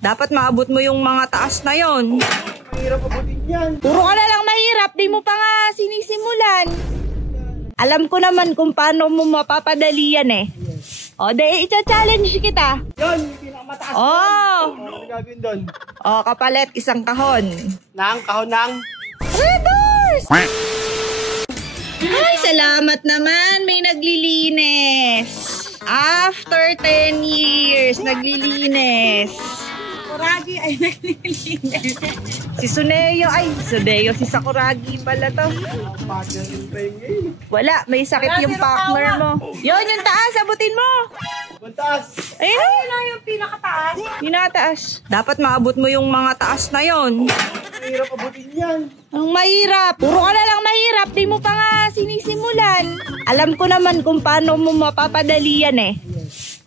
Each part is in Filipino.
Dapat maabot mo yung mga taas na yon. Mahirap abutin yan. Puro ka na lang mahirap, di mo pa nga sinisimulan. Alam ko naman kung paano mo mapapadali yan eh. O, i-challenge kita. Yun, yung pinakamataas. Ano gagawin doon? O, kapalit, isang kahon. Kahon ng? Red Doors! Ay, salamat naman. May naglilinis. After 10 years, naglilinis. Sakuragi ay naglilinis. Si Suneo, si Sakuragi pala to. Wala, may sakit yung partner mo. Yun, yung taas, abutin mo. Yung taas. Ayun na yung pinakataas. Pinakataas. Dapat maabot mo yung mga taas na yon. Mahirap abutin yan. Ang mahirap. Puro ka na lang mahirap. Di mo pa nga sinisimulan. Alam ko naman kung paano mo mapapadali yan eh.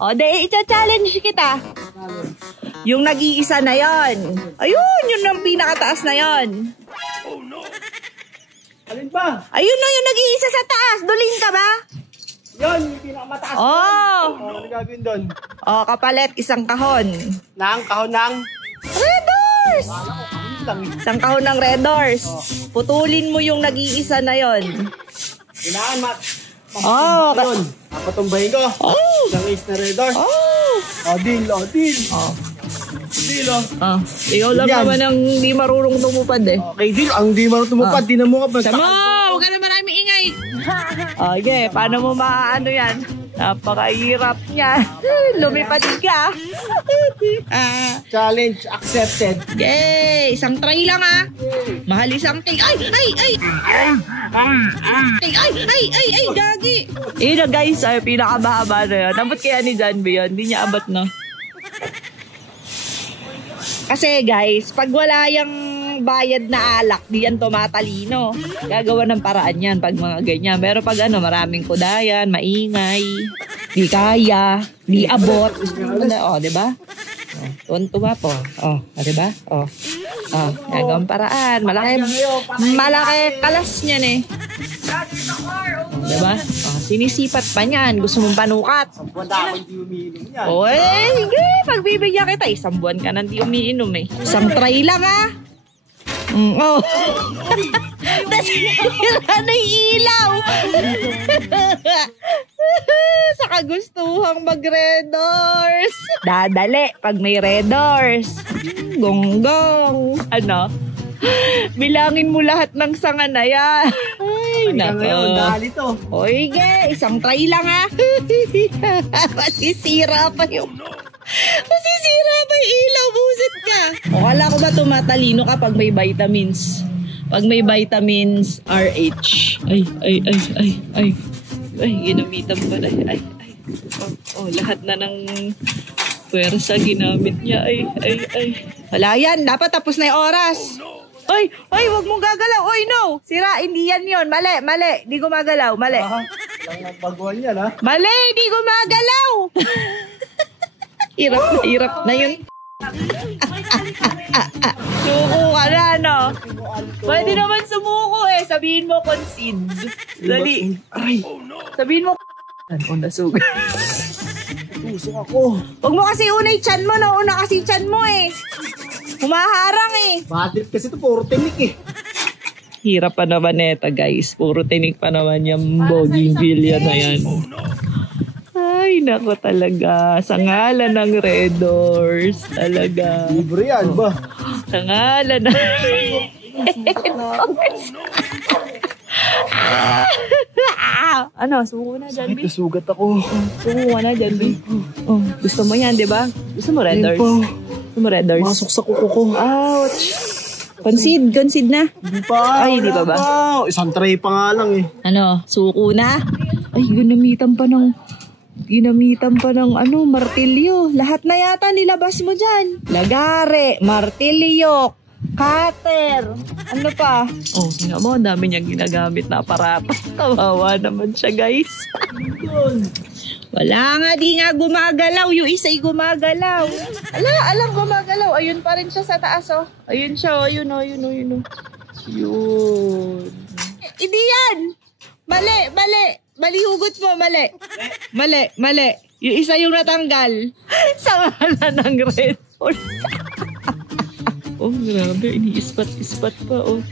O, i-challenge kita. Yung nag-iisa na yon. Ayun, yun ang pinakataas na yon. Oh no. Alin ba? Ayun no, yung nag-iisa sa taas. Dulin ka ba? Yun, yung pinakamataas. Ano gagawin doon? O, kapalit, isang kahon. Kahon ng? Red Doors! Isang kahon ng Red Doors. Putulin mo yung nag-iisa na yon. Kailangan yun. Patumbahin ko. Isang ace na Red Doors. Deal. Deal. Ikaw lang naman ang di marunong tumupad eh. Okay, deal. Ang di marunong tumupad, di na mo ka. Sama! Huwag ka na maraming ingay. Okay, paano mo maano yan? Napakahirap niya. Lumipad ka. Challenge accepted. Yay! Isang try lang ah. Mahal isang take. Ay! Gagi! Yun na guys, ay pinakabahaba na yun. Abot kaya ni John B yun? Hindi niya abot no? Kasi guys, pag wala yung bayad na alak, di yan tumatalino. Gagawa ng paraan yan pag mga ganyan. Pero pag maraming kudayan, maingay, di kaya, di abot. O, diba? Tuwa po. O, diba? O, gagawang paraan. Malaki kalas niyan eh. Diba? Sinisipat pa niyan. Gusto mong panukat. Oy, sige. Pagbibigyan kita. Isang buwan ka nang di umiinom eh. Isang try lang ah. Nasira na yung ilaw. Sa kagustuhang mag-Red Doors. Dadali pag may Red Doors. Gonggong. Bilangin mo lahat ng sanga na yan. Ay, nako. Dali to. Oy, isang try lang ah. Masisira pa yung ilaw, busit ka. O, kala ko ba tumatalino ka pag may vitamins? Pag may vitamins RH. Ay, ginamitan pala. Ay. Lahat na ng pwersa ginamit niya. Ay. Wala yan, dapat tapos na yung oras. Ay, wag mong gagalaw. Oy, no. Sira, hindi yan yun. Mali. Di gumagalaw. Mali. Baguhan yan, ha? Mali, di gumagalaw. Hirap na yun. Suko ka na, no? Pwede naman sumuko eh. Sabihin mo concede. Dali. Ay. Sabihin mo nasug. Tusok ako. Huwag mo kasi unay chan mo, no? Una kasi chan mo eh. Humaharang eh. Badrip kasi ito, puro tinik eh. Hirap pa naman neta guys. Puro tinik pa naman yung bougainvillea na yan. Ay, nako talaga. Sa ngalan ng Red Doors. Talaga. Libre yan ba? Sa ngalan ng Red Doors. Suko na dyan, B? Nasugat ako. Suko na dyan, B. Gusto mo yan, di ba? Gusto mo Red Doors? Gusto mo Red Doors? Masok sa kuko ko. Ouch. Concede na. Hindi pa. Ay, di pa ba? Isang tray pa nga lang eh. Suko na? Ay, ginamitan pa ng martilyo. Lahat na yata nilabas mo dyan. Lagare, martilyo, cutter. Ano pa? Tingnan mo, ang dami niyang ginagamit na aparato. Kawawa naman siya, guys. Wala nga, di nga gumagalaw. Yung isa'y gumagalaw. Alam gumagalaw. Ayun pa rin siya sa taas, oh. Ayun siya, ayun. Yun. Hindi yan. Mali hugot mo, mali. Yung isa yung natanggal. Sa ngalan ng Red Doors. Grabe, ini-ispat-ispat pa, oh.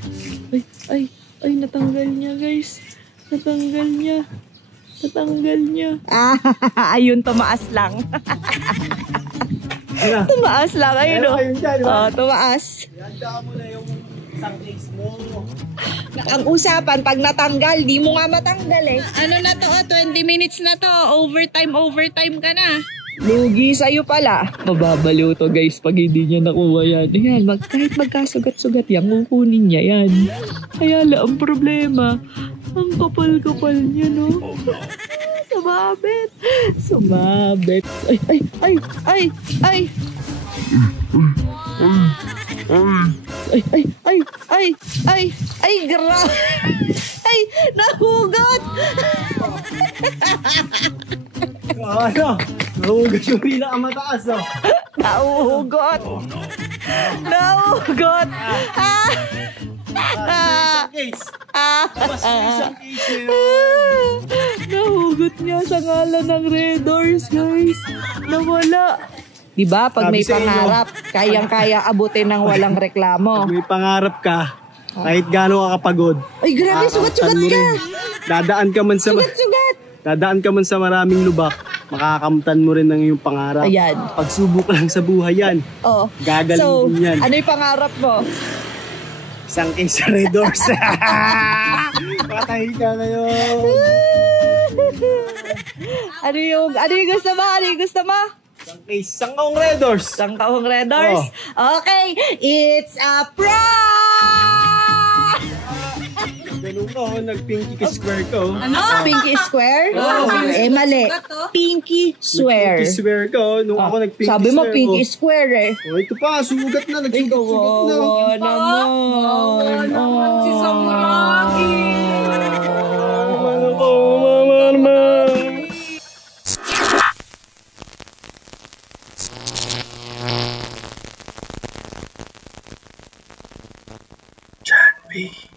Ay, natanggal niya, guys. Natanggal niya. Ayun, tumaas lang. Tumaas lang, ayun, oh. Tumaas. Ihanda mo na yung isang case mo. Ang usapan, pag natanggal, di mo nga matanggal eh. Ano na to, 20 minutes na to. Overtime ka na. Lugi sa'yo pala. Mababaliw to guys pag hindi niya nakuha yan. Ayan, kahit magkasugat-sugat yan, kukunin niya yan. Kaya lang ang problema, ang kapal-kapal niya, no? Sumabit. Ay, grabe. Ay, nahugot. Ano? Nahugot yung pinakamataas, oh. Nahugot. Isang case. Mas isang case yun. Nahugot niya sa ngalan ng Red Doors, guys. Nawala. Diba, pag may Sabi sa inyo, pangarap, kayang-kaya abutin ng walang reklamo. May pangarap ka, kahit gaano ka kapagod. Ay, grabe, sugat-sugat mo ka. rin. Sugat-sugat. Dadaan ka man sa maraming lubak, makakamtan mo rin ng iyong pangarap. Ayan. Pagsubok lang sa buhay yan. Oh. Gagaling So, din yan. ano yung pangarap mo? Isang case sa Red Doors. Patay ka ngayon. Ano yung gusto mo? Isang case, isang kaong Red Doors. Isang kaong Red Doors? Okay, it's a prank! Ganun ko, nag-pinky square ko. Ano? Pinky square? Mali. Pinky swear. Pinky square ko, nung ako nag-pinky square Sabi mo, ko. pinky square eh. Oh, ito pa, sugat na, nagsugat-sugat na. naman. Si Samuragi. Ano ko, mama. John B.